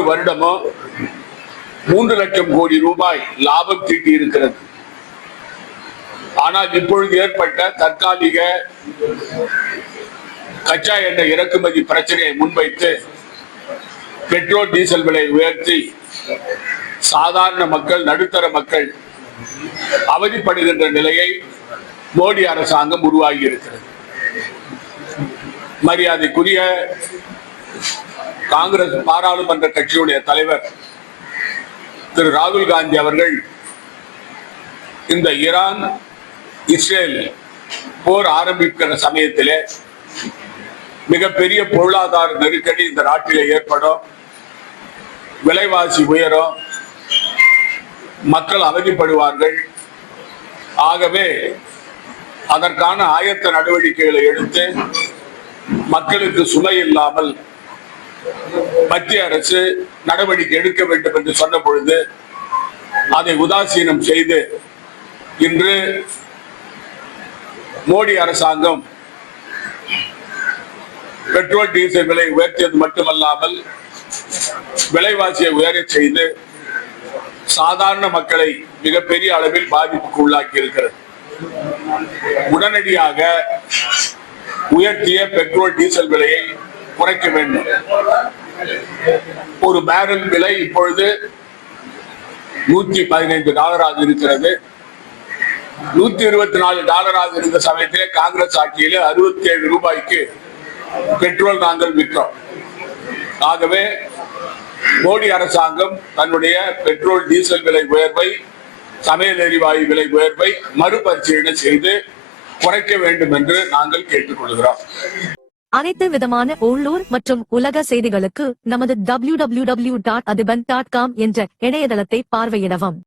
ஒவ்வொரு வருடமும் 3 லட்சம் கோடி ரூபாய் லாபம் தீட்டி இருக்கிறது. ஆனால் இப்பொழுது ஏற்பட்ட தற்காலிக கச்சா எண்ணெய் இறக்குமதி பிரச்சனையை முன்வைத்து பெட்ரோல் டீசல் விலை உயர்த்தி சாதாரண மக்கள், நடுத்தர மக்கள் அவதிப்படுகின்ற நிலையை மோடி அரசாங்கம் உருவாகி இருக்கிறது. மரியாதைக்குரிய காங்கிரஸ் பாராளுமன்ற கட்சியுடைய தலைவர் திரு ராகுல் காந்தி அவர்கள் இந்த ஈரான் இஸ்ரேல் போர் ஆரம்பிக்கிற சமயத்திலே மிகப்பெரிய பொருளாதார நெருக்கடி இந்த நாட்டிலே ஏற்படும், விலைவாசி உயரும், மக்கள் அவதிப்படுவார்கள். ஆகவே அதற்கான ஆயத்த நடவடிக்கைகளை எடுத்து மக்களுக்கு சுமை இல்லாமல் மத்திய அரசு நடவடிக்கை எடுக்க வேண்டும் என்று சொன்ன பொழுது அதை உதாசீனம் செய்து இன்று மோடி அரசாங்கம் பெட்ரோல் டீசல் விலை உயர்த்தியது மட்டுமல்லாமல் விலைவாசியை உயரச் செய்து சாதாரண மக்களை மிகப்பெரிய அளவில் பாதிப்புக்கு உள்ளாக்கி இருக்கிறது. உடனடியாக உயர்த்திய பெட்ரோல் டீசல் விலையை குறைக்க வேண்டும். ஒரு பேரல் விலை இப்பொழுது $115 இருக்கிறது. $124 இருந்த சமயத்திலே காங்கிரஸ் ஆட்சியிலே 67 ரூபாய்க்கு பெட்ரோல் நாங்கள் விற்றோம். ஆகவே மோடி அரசாங்கம் தன்னுடைய பெட்ரோல் டீசல் விலை உயர்வை, சமையல் எரிவாயு விலை உயர்வை மறுபரிசீலனை செய்து குறைக்க வேண்டும் என்று நாங்கள் கேட்டுக்கொள்கிறோம். அனைத்து விதமான உள்ளூர் மற்றும் உலக செய்திகளுக்கு நமது www.adiban.com என்ற இணையதளத்தை பார்வையிடவும்.